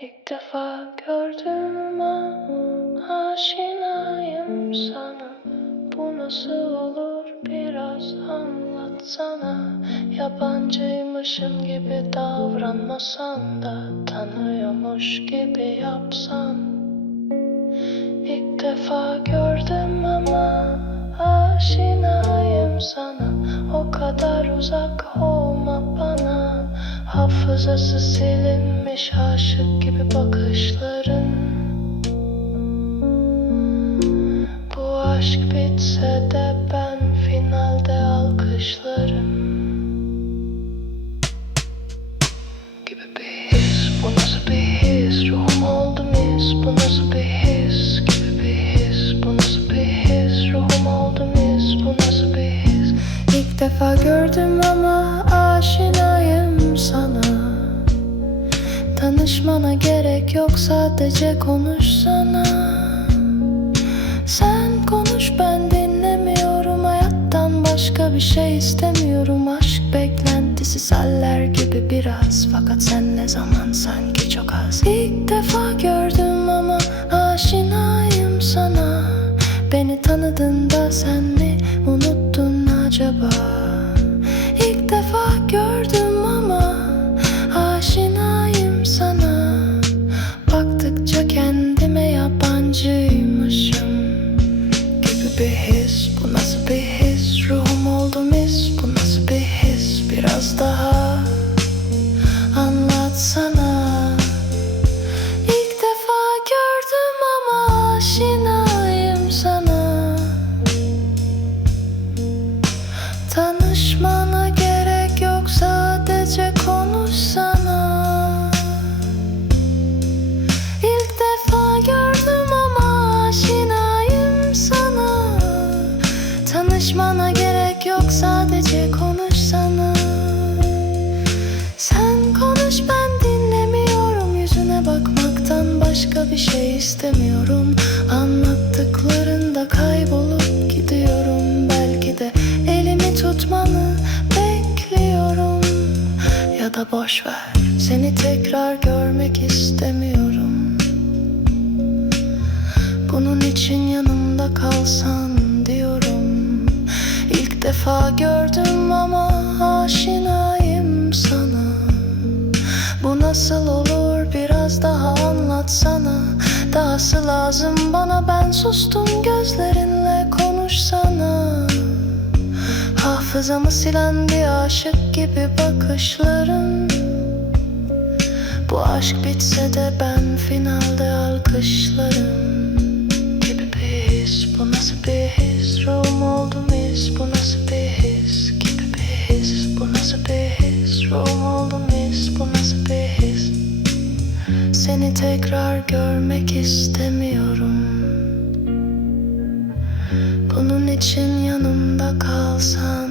İlk defa gördüm ama aşinayım sana. Bu nasıl olur? Biraz anlatsana. Yabancıymışım gibi davranmasan da Tanıyormuş gibi yapsan. İlk defa gördüm ama aşinayım sana O kadar uzak olma bana. Hafızası silinmiş aşık gibi bakışların. Bu aşk bitse de ben defa gördüm ama aşinayım sana. Tanışmana gerek yok sadece konuşsana. Sen konuş ben dinlemiyorum. Hayattan başka bir şey istemiyorum. Aşk beklentisi seller gibi biraz. Fakat sen ne zaman sanki çok az. İlk defa gördüm ama aşinayım sana. Beni tanıdığında sen acaba? İlk defa gördüm ama aşinayım sana. Baktıkça kendime yabancıymışım Gibi bir istemiyorum. Anlattıklarında kaybolup gidiyorum. Belki de elimi tutmanı bekliyorum. Ya da boş ver seni tekrar görmek istemiyorum. Bunun için yanımda kalsan diyorum. İlk defa gördüm ama aşinayım sana. Bu nasıl olur biraz daha anlatsana. Dahası lazım bana ben sustum gözlerinle konuşsana. Hafızamı silen bir aşık gibi bakışların Bu aşk bitse de ben finalde alkışlarım. Gibi bir his bu nasıl bir his? Ruhum oldu mis bu nasıl bir his? Gibi bir his bu nasıl bir his? Ruhum oldu Seni tekrar görmek istemiyorum. Bunun için yanımda kalsan